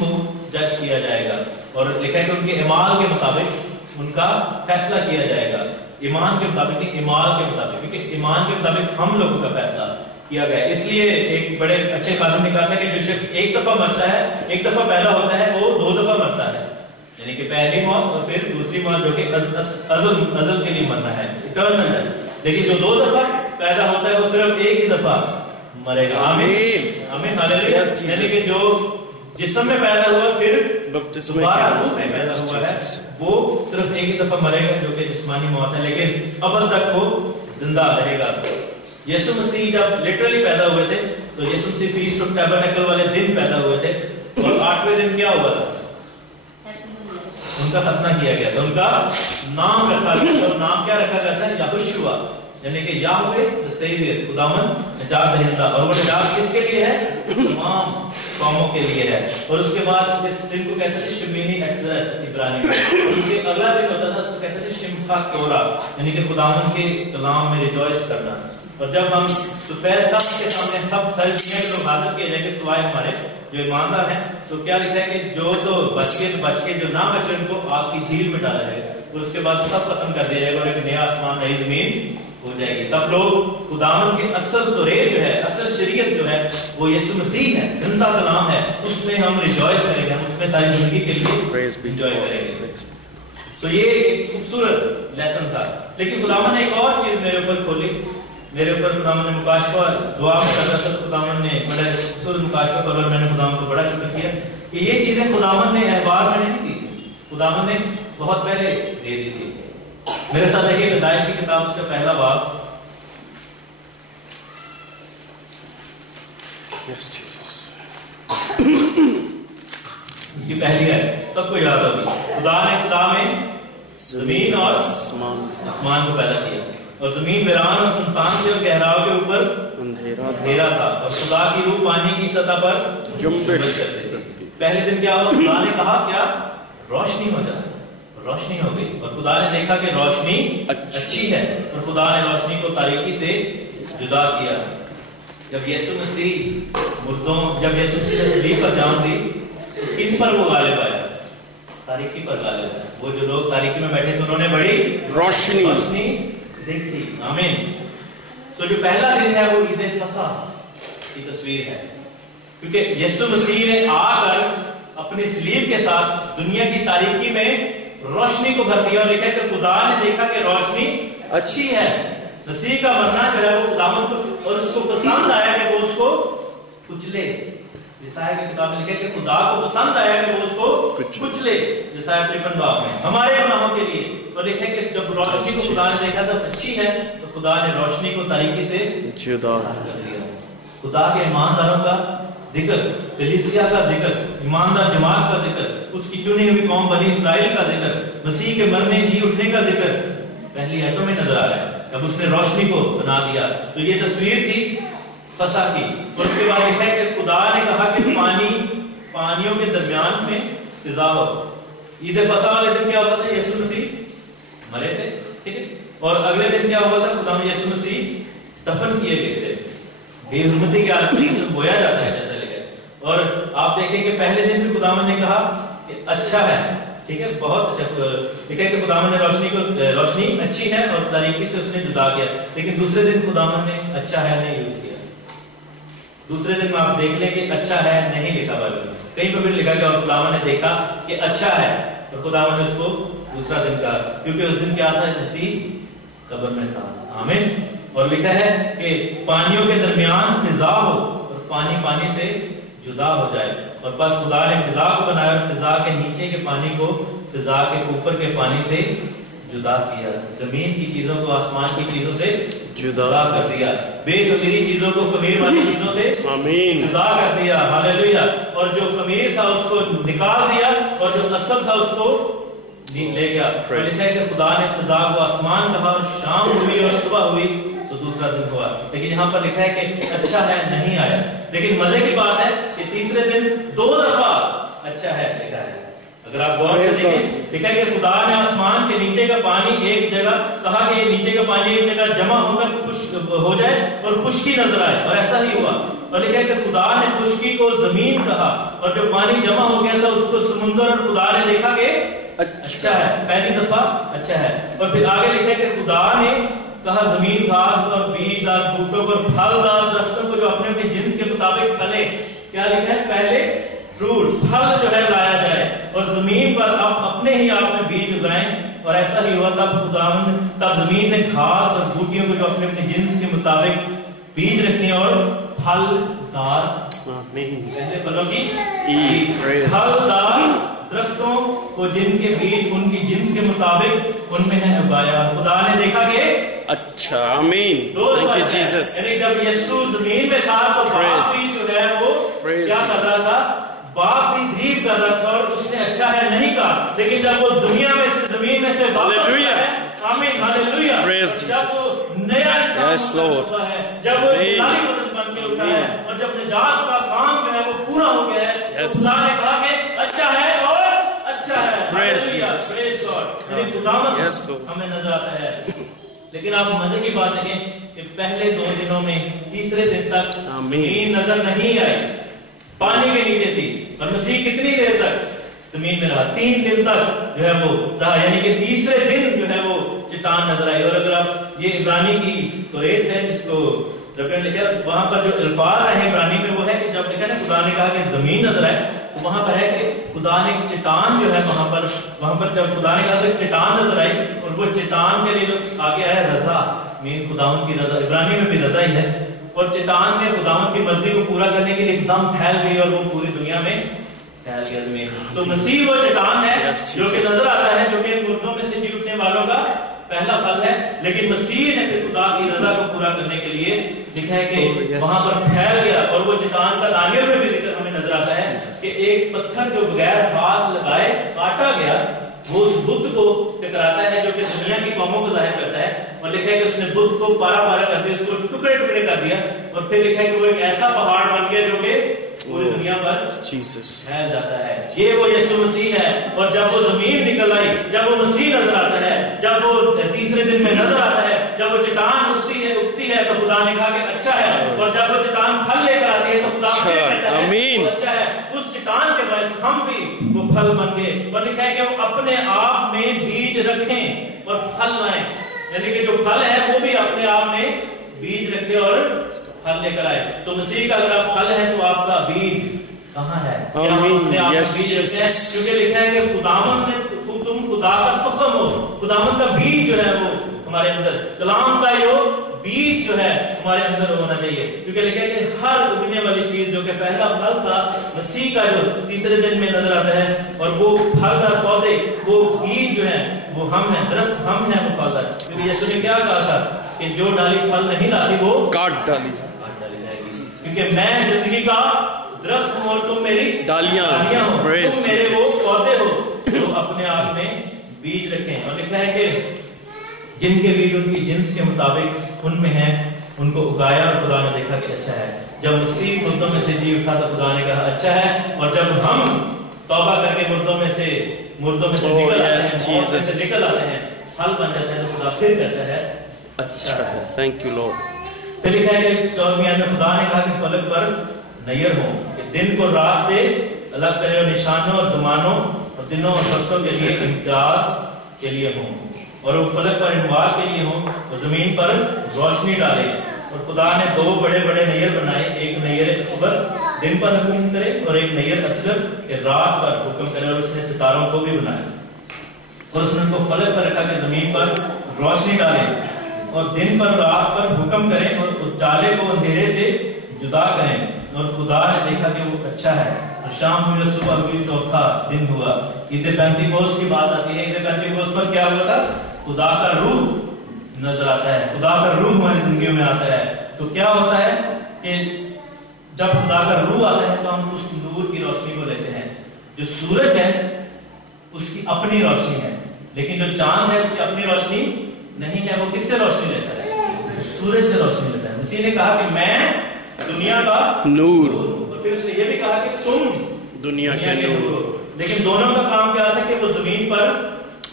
کو جج کیا جائے گا، اور لکھا ہے کہ ان کے اعمال کے مطابق ان کا فیصلہ کیا جائے گا. ایمان کے مطابق نہیں، اعمال کے مطابق، کیونکہ ایمان کے مطابق ہم لوگوں کا فیصلہ کیا گیا. اس لیے ایک بڑے اچھے خادم نے کہا تھا کہ جو شخص ایک دفعہ مرتا ہے، ایک دفعہ پیدا ہوتا ہے، وہ 2 دفعہ مرتا ہے. یعنی کہ پہلی موت اور پھر دوسری موت جو کہ ازل کے لیے مرنا ہے، اٹرنل ہے. لیکن جو 2 دفعہ پیدا ہوتا ہے وہ صرف ایک ہی دفعہ مرے گا. آمین آمین ہاللیلویا. یعنی کہ جو جسم میں پیدا ہوا پھر دوبارہ روح میں پیدا ہوا ہے، وہ صرف ایک ہی دفعہ مرے گا جو کہ جسمانی موت ہے، لیکن ابد تک وہ زندہ رہے گا. یسوع مسیح جب لٹرلی پیدا ہوئے تھے تو یسوع مسیح فیسٹ آف ٹیبرنیکل والے دن پیدا ہوئے تھے، اور 8ویں دن کیا ہوا تھا؟ ان کا ختنہ کیا گیا تھا، ان کا نام رکھا گیا تھا. اور نام کیا رکھا گیا تھا؟ یہوشوا، یعنی کہ یہوہ the Savior، خداوند نجات دہندہ. اور وہ نجات کس کے لیے ہے؟ تمام قوموں کے لیے ہے. اور اس کے بعد اس دن کو کہتے تھے شمینی اعتراض عبرانی میں. اس کے اگلا دن ہوتا تھا اس کو کہتے تھے شمخا تورا، یعنی کہ خداوند کے کلام میں ریجوائس کرنا. اور جب ہم سفید تخت کے سامنے سب سر کیے لوگ حاضر کیے جائیں گے سوائے ہمارے جو ایماندار ہیں، تو کیا لکھا ہے کہ جو تو بچ کے جو نہ بچے ان کو آگ کی جھیل میں ڈالا جائے گا. اور اس کے بعد سب ختم کر دیا جائے گا اور ایک نیا آسمان نئی زمین ہو جائے گی. تب لوگ خداوند کے اصل توریت جو ہے، اصل شریعت جو ہے وہ یسوع مسیح ہے، زندہ کلام ہے، اس میں ہم ریجوائس کریں گے، ہم اس میں ساری زندگی کے لیے انجوائے کریں گے. تو یہ ایک خوبصورت لیسن تھا. لیکن خداوند نے ایک اور چیز میرے اوپر کھولی، میرے اوپر خداوند نے مکاشفہ دعا میں کر رہا تھا، خداوند نے بڑے خوبصورت مکاشفہ کر، اور میں نے خداوند کو بڑا شکر کیا کہ یہ چیزیں خداوند نے احبار میں نہیں دی تھی، خداوند نے بہت پہلے دے دی تھی. میرے ساتھ دیکھیے پیدائش کی کتاب اس کا پہلا باب، اس کی پہلی ہے، سب کو یاد ہوگی. خدا نے خدا میں زمین اور آسمان کو پیدا کیا، اور زمین ویران اور سنسان سے اور گہراؤ کے اوپر اندھیرا تھا، اور خدا کی روح پانی کی سطح پر جنبش کرتی تھی. پہلے دن کیا ہوا؟ خدا نے کہا کیا؟ روشنی ہو جائے. روشنی ہو گئی، اور خدا نے دیکھا کہ روشنی اچھی ہے، اور خدا نے روشنی کو تاریکی سے جدا کیا. جب یسوع مسیح جب یسوع مسیح نے صلیب پر جان دی، کن پر وہ غالب آیا؟ تاریکی پر غالب آیا. وہ جو لوگ تاریکی میں بیٹھے تھے انہوں نے بڑی روشنی دیکھی. آمین. تو جو پہلا دن ہے وہ عید فصح کی تصویر ہے، کیونکہ یسوع مسیح نے آ کر اپنی صلیب کے ساتھ دنیا کی تاریکی میں روشنی کو بھر دیا، اور لکھا ہے کہ خدا نے دیکھا کہ روشنی اچھی ہے. مسیح کا مرنا جو ہے وہ خداوند کو، اور اس کو پسند آیا کہ وہ اس کو کچلے. یسایہ کی کتاب میں لکھا ہے کہ خدا کو پسند آیا کہ وہ اس کو کچلے. یسایہ 53 باب میں ہمارے گناہوں کے لیے. اور لکھا ہے کہ جب روشنی کو خدا نے دیکھا تو اچھی ہے، تو خدا نے روشنی کو تاریکی سے جدا کر دیا. خدا کے ایمانداروں کا ذکر، کلیسیا کا ذکر، ایماندار جماعت کا ذکر، اس کی چنی ہوئی قوم بنی اسرائیل کا ذکر، مسیح کے مرنے جی اٹھنے کا ذکر پہلی آیتوں میں نظر آ رہا ہے. اب اس نے روشنی کو بنا دیا. تو یہ تصویر تھی فصح کی. اور اس کے بعد لکھا ہے کہ خدا نے کہا کہ پانیوں کے درمیان میں فضا ہو. عید فصح والے دن کیا ہوا تھا؟ یسوع مسیح مرے تھے، ٹھیک ہے، اور اگلے دن کیا ہوا تھا؟ خدا میں یسوع مسیح دفن کیے گئے تھے. بے حرمتی کے عالم میں بویا جاتا ہے. اور آپ دیکھیں کہ پہلے دن بھی خداوند نے کہا کہ اچھا ہے، ٹھیک ہے، بہت اچھا. ٹھیک ہے کہ خداوند نے روشنی اچھی ہے اور تاریکی سے اس نے جدا کیا. لیکن دوسرے دن خداوند نے اچھا ہے نہیں یوز کیا. دوسرے دن میں آپ دیکھ لیں کہ اچھا ہے نہیں لکھا بائبل میں. کہیں پہ بھی لکھا کہ اور خداوند نے دیکھا کہ اچھا ہے، اور خداوند نے اس کو دوسرا دن کہا، کیونکہ اس دن کیا تھا؟ مسیح قبر میں تھا. آمین. اور لکھا ہے کہ پانیوں کے درمیان فضا ہو، اور پانی سے جدا ہو جائے. اور بس خدا نے فضا کو بنایا، اور فضا کے نیچے کے پانی کو فضا کے اوپر کے پانی سے جدا کیا. زمین کی چیزوں کو آسمان کی چیزوں سے جدا کر دیا. بے خمیر چیزوں کو خمیر والی چیزوں سے جدا کر دیا. ہاللیلویا. اور جو خمیر تھا اس کو نکال دیا، اور جو اصل تھا اس کو لے گیا. اور لکھا ہے کہ خدا نے فضا کو آسمان کہا، اور شام ہوئی اور صبح ہوئی تو دوسرا دن ہوا. لیکن یہاں پر لکھا ہے کہ اچھا ہے نہیں آیا. لیکن مزے کی بات ہے کہ تیسرے دن 2 دفعہ اچھا ہے لکھا ہے. اگر آپ غور سے دیکھیں لکھا ہے کہ خدا نے آسمان کے نیچے کا پانی ایک جگہ کہا کہ نیچے کا پانی ایک جگہ جمع ہو کر خشک ہو جائے اور خشکی نظر آئے، اور ایسا ہی ہوا. اور لکھا ہے کہ خدا نے خشکی کو زمین کہا اور جو پانی جمع ہو گیا تھا اس کو سمندر، اور خدا نے دیکھا کہ اچھا ہے، پہلی دفعہ اچھا ہے۔ اور پھر آگے لکھا ہے کہ خدا نے کہا زمین گھاس اور بیج دار بوٹوں پر پھل دار درختوں کو جو اپنے اپنے جنس کے مطابق پھلے، کیا لکھا ہے؟ پہلے فروٹ، پھل جو ہے لایا جائے، اور زمین پر آپ اپنے ہی آپ میں بیج اگائیں۔ اور ایسا ہی ہوا، تب زمین نے گھاس اور بوٹیوں کو جو اپنے اپنے جنس کے مطابق بیج رکھے اور پھل دار پھلوں کی پھل دار درختوں کو جن کے بیج ان کی جنس کے مطابق ان میں ہے اگایا۔ خدا نے دیکھا کہ اچھا، آمین، تھینک یو جیسس۔ یعنی جب یسوع زمین میں تھا تو باپ بھی جو ہے وہ کیا کر رہا تھا؟ باپ بھی گریو کر رہا تھا اور اس نے اچھا ہے نہیں کہا، لیکن جب وہ دنیا میں سے زمین میں سے واپس آتا ہے، آمین، ہاللویا، جب وہ نیا انسان ہوتا ہے، جب وہ الہی مدد بن کے اٹھا ہے اور جب نجات کا کام جو ہے وہ پورا ہو گیا ہے، تو خدا نے کہا کہ اچھا ہے اور اچھا ہے، ہمیں نظر آتا ہے۔ لیکن آپ مزے کی بات ہے کہ پہلے 2 دنوں میں تیسرے دن تک زمین نظر نہیں آئی، پانی کے نیچے تھی، اور مسیح کتنی دیر تک زمین میں رہا؟ 3 دن تک جو ہے وہ رہا، یعنی کہ تیسرے دن جو ہے وہ چٹان نظر آئی۔ اور اگر آپ یہ عبرانی کی توریت ہے جس کو لکھا، وہاں پر جو الفاظ ہیں عبرانی میں وہ ہے کہ جب لکھا نا خدا نے کہا کہ زمین نظر آئے، تو وہاں پر ہے کہ خدا نے چٹان جو ہے وہاں پر جب خدا نے کہا کہ چٹان نظر آئی، اور وہ چٹان کے لیے آگے آیا رضا، مین خداوند کی رضا، عبرانی میں بھی رضا ہی ہے، اور چٹان میں خداوند کی مرضی کو پورا کرنے کے لیے ایک دم پھیل گئی اور وہ پوری دنیا میں پھیل گیا زمین۔ تو مسیح وہ چٹان ہے جو کہ نظر آتا ہے، جو کہ مردوں میں سے جی اٹھنے والوں کا پہلا پھل ہے، لیکن مسیح نے پھر خدا کی رضا کو پورا کرنے کے لیے لکھا ہے کہ وہاں پر پھیل گیا۔ اور وہ چٹان کا دانیل میں بھی ذکر ہمیں نظر آتا ہے کہ ایک پتھر جو بغیر ہاتھ لگائے کاٹا گیا، وہ اس بت کو ٹکراتا ہے جو کہ دنیا کی قوموں کو ظاہر کرتا ہے، اور لکھا ہے کہ اس نے بت کو پارا پارا کر دیا، اس کو ٹکڑے ٹکڑے کر دیا، اور پھر لکھا ہے کہ وہ ایک ایسا پہاڑ بن گیا جو کہ پوری دنیا پر پھیل جاتا ہے۔ یہ وہ یسوع مسیح ہے۔ اور جب وہ زمین نکل آئی، جب وہ مسیح نظر آتا ہے، جب وہ تیسرے دن میں نظر آتا ہے، جب وہ چٹان اگتی ہے تو خدا نے کہا کہ اچھا ہے، اور جب وہ چٹان پھل لے کر آتی ہے تو خدا کہتا ہے اچھا ہے۔ اس چٹان کے باعث ہم بھی وہ پھل بن گئے، اور لکھا ہے کہ وہ اپنے آپ میں بیج رکھیں اور پھل لائیں، یعنی کہ جو پھل ہے وہ بھی اپنے آپ میں بیج رکھے اور پھل لے کر آئے۔ تو مسیح کا اگر آپ پھل ہے تو آپ کا بیج کہاں ہے؟ اپنے آپ میں بیج رکھتے ہیں، کیونکہ لکھا ہے کہ خداوند نے تم خدا کا تخم ہو، خداوند کا بیج جو ہے وہ ہمارے اندر، کلام کا جو بیج جو ہے ہمارے اندر ہونا چاہیے، کیونکہ لکھا ہے کہ ہر اگنے والی چیز جو کہ پہلا پھل تھا مسیح کا جو تیسرے دن میں نظر آتا ہے، اور وہ پھلدار پودے، وہ بیج جو ہے وہ ہم ہیں، درخت ہم ہیں وہ پھلدار، کیونکہ یسوع نے کیا کہا تھا کہ جو ڈالی پھل نہیں لاتی وہ کاٹ ڈالی جائے گی، کیونکہ میں زندگی کا درخت ہوں اور تم میری ڈالیاں ہو، تم میرے وہ پودے ہو جو اپنے آپ میں بیج رکھیں۔ اور لکھا ہے کہ جن کے بیج ان کی جنس کے مطابق ان میں ہے، ان کو اگایا اور خدا نے دیکھا کہ اچھا ہے۔ جب مسیح مردوں میں سے جی اٹھا تو خدا نے کہا اچھا ہے، اور جب ہم توبہ کر کے مردوں میں سے نکل آتے ہیں، پھل بن جاتے ہیں، تو خدا پھر کہتا ہے اچھا ہے۔ Thank you lord. پھر لکھا ہے کہ 14 میں خدا نے کہا کہ فلک پر نیر ہوں، کہ دن کو رات سے الگ کرے، اور نشانوں اور زمانوں اور دنوں اور وقتوں کے لیے امتیاز کے لیے ہوں، اور وہ فلک پر انوار کے لیے ہوں، اور زمین پر روشنی ڈالے۔ اور خدا نے 2 بڑے بڑے نیر بنائے، ایک نیر صبح دن پر حکم کرے، اور ایک نیر اصغر کہ رات پر حکم کرے، اور اس نے ستاروں کو بھی بنایا، اور اس نے ان کو فلک پر رکھا کہ زمین پر روشنی ڈالے، اور دن پر رات پر حکم کریں، اور اجالے کو اندھیرے سے جدا کریں۔ اور خدا نے دیکھا کہ وہ اچھا ہے، اور شام ہوئی اور صبح ہوئی، 4تھا دن ہوا۔ عید پینتیکوست کی بات آتی ہے، عید پینتیکوست پر کیا ہوا تھا؟ خدا کا روح نظر آتا ہے، خدا کا روح ہماری زندگیوں میں آتا ہے۔ تو کیا ہوتا ہے کہ جب خدا کا روح آتا ہے تو ہم اس نور کی روشنی کو لیتے ہیں۔ جو سورج ہے اس کی اپنی روشنی ہے، لیکن جو چاند ہے اس کی اپنی روشنی نہیں ہے۔ وہ کس سے روشنی لیتا ہے؟ سورج سے روشنی لیتا ہے۔ مسیح نے کہا کہ میں دنیا کا نور، اور پھر اس نے یہ بھی کہا کہ تم دنیا کے نور ہو۔ لیکن دونوں کا کام کیا تھا کہ وہ زمین پر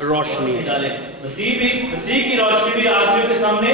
روشنی ڈالے۔ مسیح کی روشنی بھی آدمیوں کے سامنے